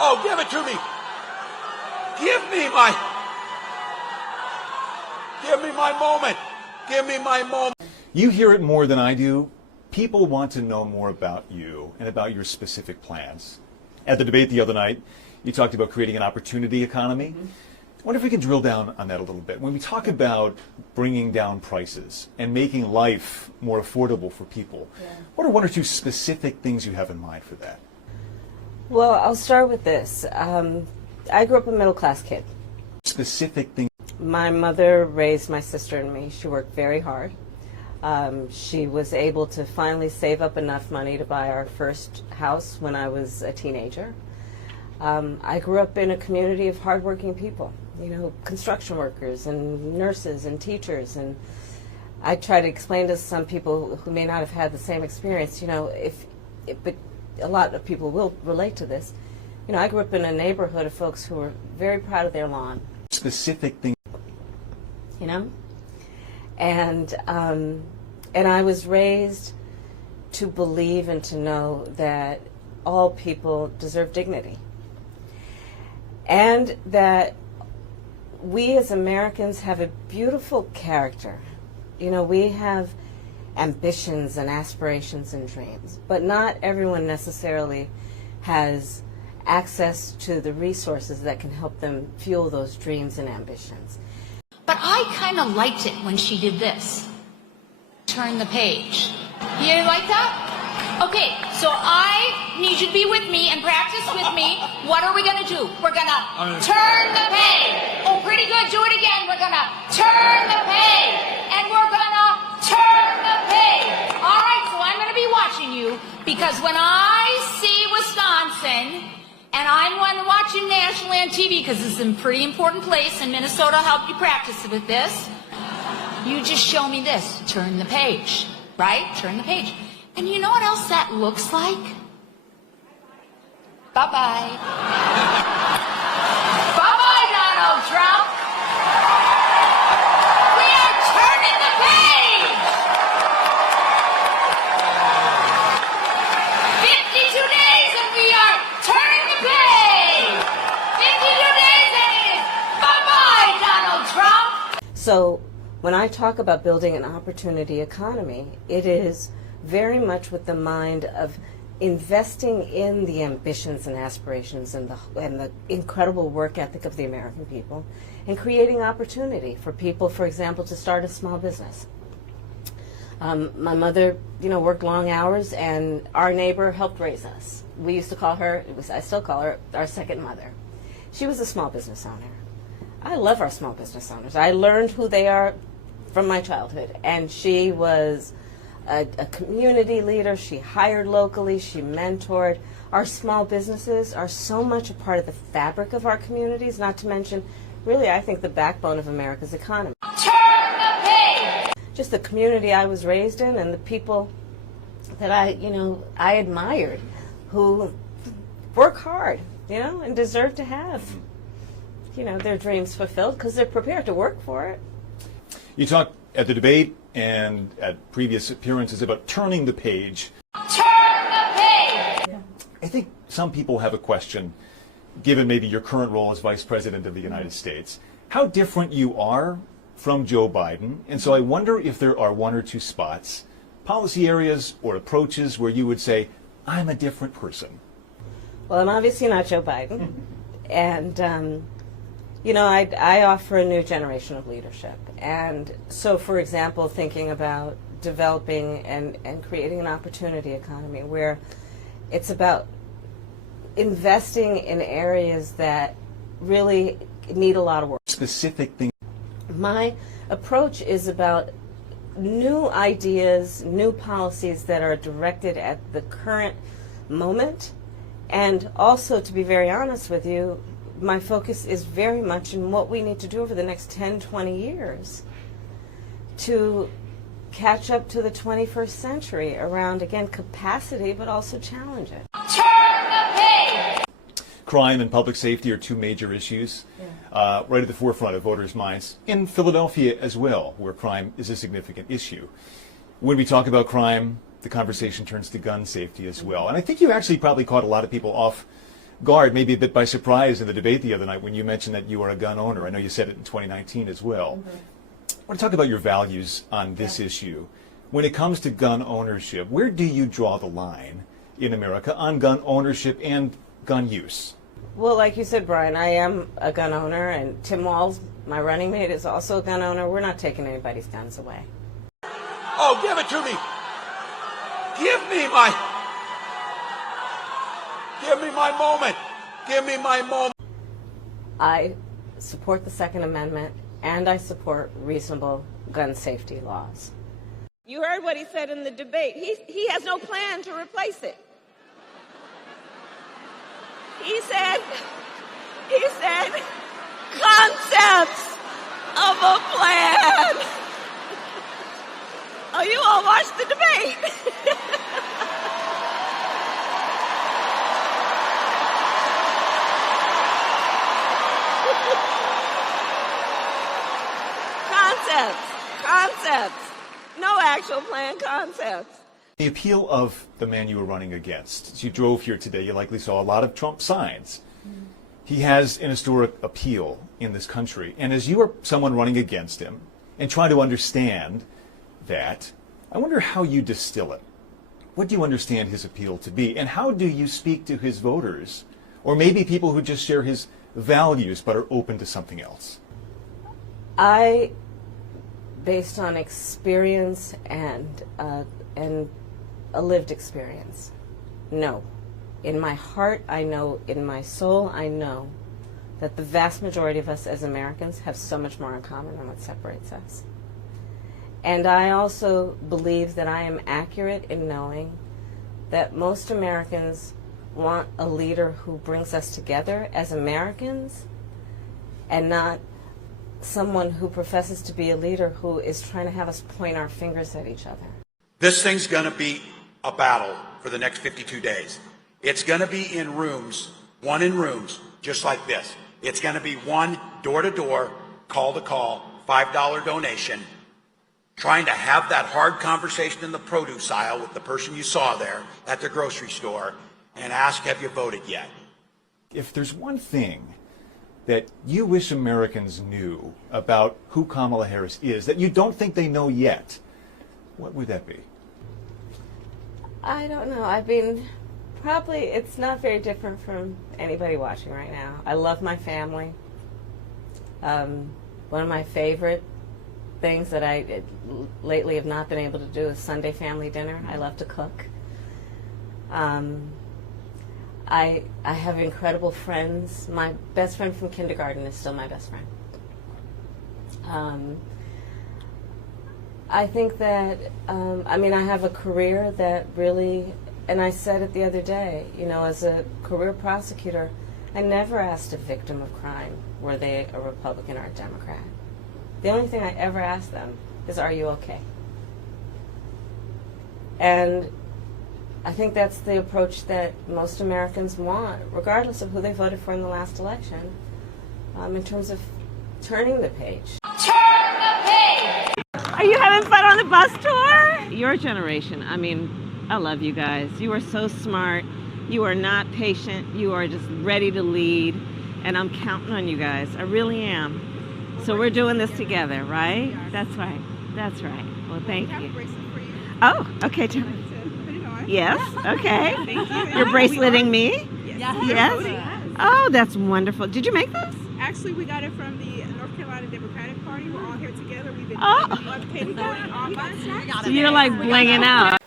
Oh, give it to me. Give me my moment. Give me my moment. You hear it more than I do. People want to know more about you and about your specific plans. At the debate the other night, you talked about creating an opportunity economy. I wonder if we can drill down on that a little bit. When we talk about bringing down prices and making life more affordable for people, what are one or two specific things you have in mind for that? Well, I'll start with this. I grew up a middle-class kid. Specific things. My mother raised my sister and me. She worked very hard. She was able to finally save up enough money to buy our first house when I was a teenager. I grew up in a community of hardworking people, you know, construction workers and nurses and teachers. And I try to explain to some people who may not have had the same experience, you know, but a lot of people will relate to this. You know, I grew up in a neighborhood of folks who were very proud of their lawn. Specific things. You know? And I was raised to believe and to know that all people deserve dignity. And that we as Americans have a beautiful character. You know, we have ambitions and aspirations and dreams, but not everyone necessarily has access to the resources that can help them fuel those dreams and ambitions. But I kind of liked it when she did this. Turn the page. You like that? Okay, so I need you to be with me and practice with me. What are we going to do? We're going to turn the page. Oh, pretty good. Do it again. We're going to turn the page. And we're going to turn the page. All right, so I'm going to be watching you because when I see Wisconsin, and I'm one watching nationally on TV because this is a pretty important place, and Minnesota helped you practice with this. You just show me this. Turn the page, right? Turn the page. And you know what else that looks like? Bye-bye. Bye-bye, Donald Trump. We are turning the page. 52 days and we are turning the page. 52 days and it is bye-bye, Donald Trump. So when I talk about building an opportunity economy, it is very much with the mind of investing in the ambitions and aspirations and the incredible work ethic of the American people and creating opportunity for people, for example, to start a small business. My mother, you know, worked long hours, and our neighbor helped raise us. We used to call her, I still call her, our second mother. She was a small business owner. I love our small business owners. I learned who they are from my childhood, and she was a community leader. She hired locally. She mentored. Our small businesses are so much a part of the fabric of our communities, not to mention, really, I think, the backbone of America's economy. Turn the page! Just the community I was raised in and the people that I admired who work hard, you know, and deserve to have, you know, their dreams fulfilled because they're prepared to work for it. You talked at the debate and at previous appearances about turning the page. Turn the page! Yeah. I think some people have a question, given maybe your current role as Vice President of the United States, how different you are from Joe Biden. And so I wonder if there are one or two spots, policy areas or approaches where you would say, I'm a different person. Well, I'm obviously not Joe Biden. And, you know, I offer a new generation of leadership. And so, for example, thinking about developing and creating an opportunity economy where it's about investing in areas that really need a lot of work. Specific things. My approach is about new ideas, new policies that are directed at the current moment. And also, to be very honest with you, my focus is very much in what we need to do over the next 10, 20 years to catch up to the 21st century around, again, capacity, but also challenge it. Turn the page! Crime and public safety are two major issues right at the forefront of voters' minds, in Philadelphia as well, where crime is a significant issue. When we talk about crime, the conversation turns to gun safety as well. And I think you actually probably caught a lot of people off guard, maybe a bit by surprise in the debate the other night when you mentioned that you are a gun owner. I know you said it in 2019 as well. Mm-hmm. I want to talk about your values on this issue. When it comes to gun ownership, where do you draw the line in America on gun ownership and gun use? Well, like you said, Brian, I am a gun owner, and Tim Walz, my running mate, is also a gun owner. We're not taking anybody's guns away. Oh, give it to me. Give me my moment. Give me my moment. I support the Second Amendment, and I support reasonable gun safety laws. You heard what he said in the debate. He has no plan to replace it. He said, concepts of a plan. Oh, you all watched the debate. Concepts. No actual plan, concepts. The appeal of the man you were running against. As you drove here today, you likely saw a lot of Trump signs. He has an historic appeal in this country. And as you are someone running against him and trying to understand that, I wonder how you distill it. What do you understand his appeal to be? And how do you speak to his voters? Or maybe people who just share his values but are open to something else? I, based on experience and a lived experience, no. In my heart, I know, in my soul, I know that the vast majority of us as Americans have so much more in common than what separates us. And I also believe that I am accurate in knowing that most Americans want a leader who brings us together as Americans and not someone who professes to be a leader who is trying to have us point our fingers at each other. This thing's going to be a battle for the next 52 days. It's going to be in rooms, just like this. It's going to be one door-to-door, call-to-call, $5 donation, trying to have that hard conversation in the produce aisle with the person you saw there at the grocery store and ask, have you voted yet? If there's one thing that you wish Americans knew about who Kamala Harris is, that you don't think they know yet, what would that be? I don't know. I mean, probably it's not very different from anybody watching right now. I love my family. One of my favorite things that I lately have not been able to do is Sunday family dinner. I love to cook. I have incredible friends. My best friend from kindergarten is still my best friend. I think that, I have a career that really, and I said it the other day, as a career prosecutor, I never asked a victim of crime, were they a Republican or a Democrat. The only thing I ever asked them is, are you okay? And I think that's the approach that most Americans want, regardless of who they voted for in the last election, in terms of turning the page. Turn the page! Are you having fun on the bus tour? Your generation, I love you guys. You are so smart. You are not patient. You are just ready to lead. And I'm counting on you guys. I really am. So we're doing this together, right? That's right. That's right. Well, thank you. Oh, okay. Yes, okay. Thank you. You're braceleting me? Yes. Oh, that's wonderful. Did you make this? Actually, we got it from the North Carolina Democratic Party. We're all here together. We've been Oh. advocating for it all month. So you're like blinging out.